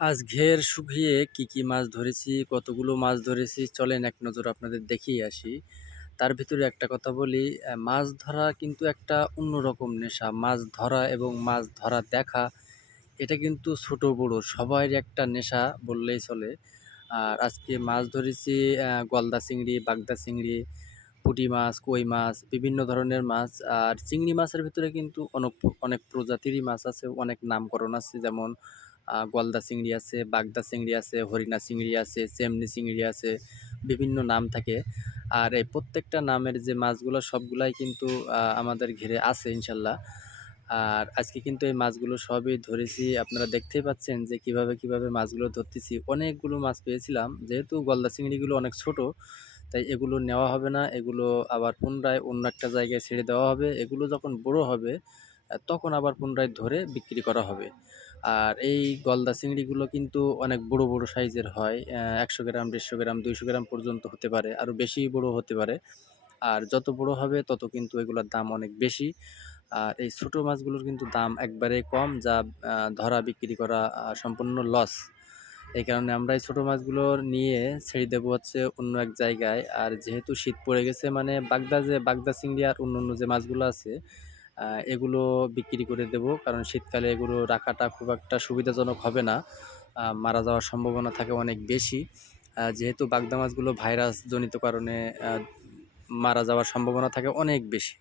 আজ ঘের শুকিয়ে কি, কি মাছ ধরেছি, কতগুলো মাছ ধরেছি চলেন এক নজর আপনাদের দেখিয়ে আসি। তার ভিতরে একটা কথা বলি, মাছ ধরা কিন্তু একটা অন্যরকম নেশা। মাছ ধরা এবং মাছ ধরা দেখা এটা কিন্তু ছোট বড় সবাইর একটা নেশা বললেই চলে। আর আজকে মাছ ধরেছি গলদা চিংড়ি, বাগদা চিংড়ি, পুঁটি মাছ, কই মাছ বিভিন্ন ধরনের মাছ। আর চিংড়ি মাছের ভিতরে কিন্তু অনেক অনেক প্রজাতিরই মাছ আছে, অনেক নামকরণ আছে যেমন গলদা চিংড়ি আছে, বাগদা চিংড়ি আছে, হরিণা চিংড়ি আছে, চেমনি চিংড়ি আছে, বিভিন্ন নাম থাকে। আর এই প্রত্যেকটা নামের যে মাছগুলো সবগুলাই কিন্তু আমাদের ঘিরে আছে ইনশাল্লাহ। আর আজকে কিন্তু এই মাছগুলো সবই ধরেছি। আপনারা দেখতেই পাচ্ছেন যে কীভাবে, কীভাবে মাছগুলো ধরতেছি। অনেকগুলো মাছ পেয়েছিলাম। যেহেতু গলদা চিংড়িগুলো অনেক ছোট, তাই এগুলো নেওয়া হবে না। এগুলো আবার পুনরায় অন্য একটা জায়গায় ছেড়ে দেওয়া হবে। এগুলো যখন বড় হবে, তখন আবার পুনরায় ধরে বিক্রি করা হবে। আর এই গলদা চিংড়িগুলো কিন্তু অনেক বড়, বড় সাইজের হয়। একশো গ্রাম, ১৫০ গ্রাম, ২০০ গ্রাম পর্যন্ত হতে পারে। আরও বেশি বড় হতে পারে। আর যত বড় হবে তত কিন্তু এগুলোর দাম অনেক বেশি। আর এই ছোটো মাছগুলোর কিন্তু দাম একবারে কম যা ধরা বিক্রি করা সম্পূর্ণ লস। এই কারণে আমরা এই ছোট মাছগুলো নিয়ে ছেড়ে দেবো হচ্ছে অন্য এক জায়গায়। আর যেহেতু শীত পড়ে গেছে মানে বাগদা যে বাগদা চিংড়ি আর অন্য অন্য যে মাছগুলো আছে এগুলো বিক্রি করে দেবো। কারণ শীতকালে এগুলো রাখাটা খুব একটা সুবিধাজনক হবে না। মারা যাওয়ার সম্ভাবনা থাকে অনেক বেশি। যেহেতু বাগদা মাছগুলো ভাইরাসজনিত কারণে মারা যাওয়ার সম্ভাবনা থাকে অনেক বেশি।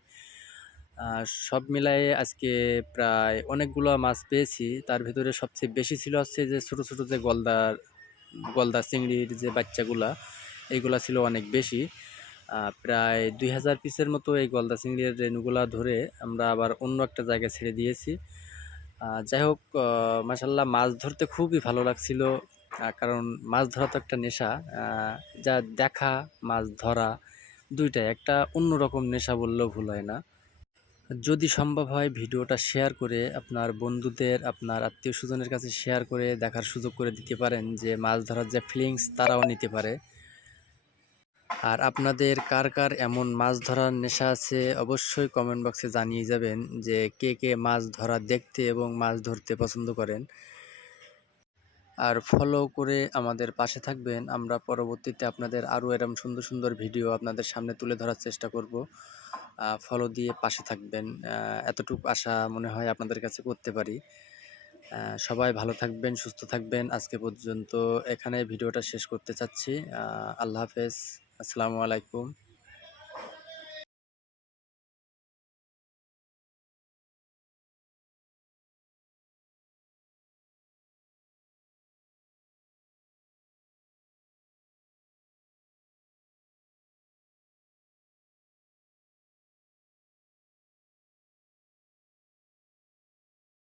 সব মিলায়ে আজকে প্রায় অনেকগুলো মাছ পেয়েছি। তার ভিতরে সবচেয়ে বেশি ছিল হচ্ছে যে ছোট, ছোট যে গলদার গলদা চিংড়ির যে বাচ্চাগুলা, এইগুলা ছিল অনেক বেশি। প্রায় ২০০০ পিসের মতো এই গলদা চিংড়ির রেণুগুলা ধরে আমরা আবার অন্য একটা জায়গায় ছেড়ে দিয়েছি। যাই হোক অ মাশাআল্লাহ মাছ ধরতে খুবই ভালো লাগছিল। কারণ মাছ ধরা তো একটা নেশা। যা দেখা, মাছ ধরা ২ টাই একটা অন্যরকম নেশা বললেও ভুল হয় না। যদি সম্ভব হয় ভিডিওটা শেয়ার করে আপনার বন্ধুদের, আপনার আত্মীয়স্বজনের কাছে শেয়ার করে দেখার সুযোগ করে দিতে পারেন যে মাছ ধরার যে ফিলিংস তারাও নিতে পারে। আর আপনাদের কার, কার এমন মাছ ধরার নেশা আছে অবশ্যই কমেন্ট বক্সে জানিয়ে যাবেন যে কে, কে মাছ ধরা দেখতে এবং মাছ ধরতে পছন্দ করেন। আর ফলো করে আমাদের পাশে থাকবেন। আমরা পরবর্তীতে আপনাদের আরও এরকম সুন্দর, সুন্দর ভিডিও আপনাদের সামনে তুলে ধরার চেষ্টা করব। ফলো দিয়ে পাশে থাকবেন। এতটুকু আশা মনে হয় আপনাদের কাছে করতে পারি। সবাই ভালো থাকবেন, সুস্থ থাকবেন। আজকে পর্যন্ত এখানে ভিডিওটা শেষ করতে চাচ্ছি। আল্লাহ হাফেজ। আসসালামু আলাইকুম।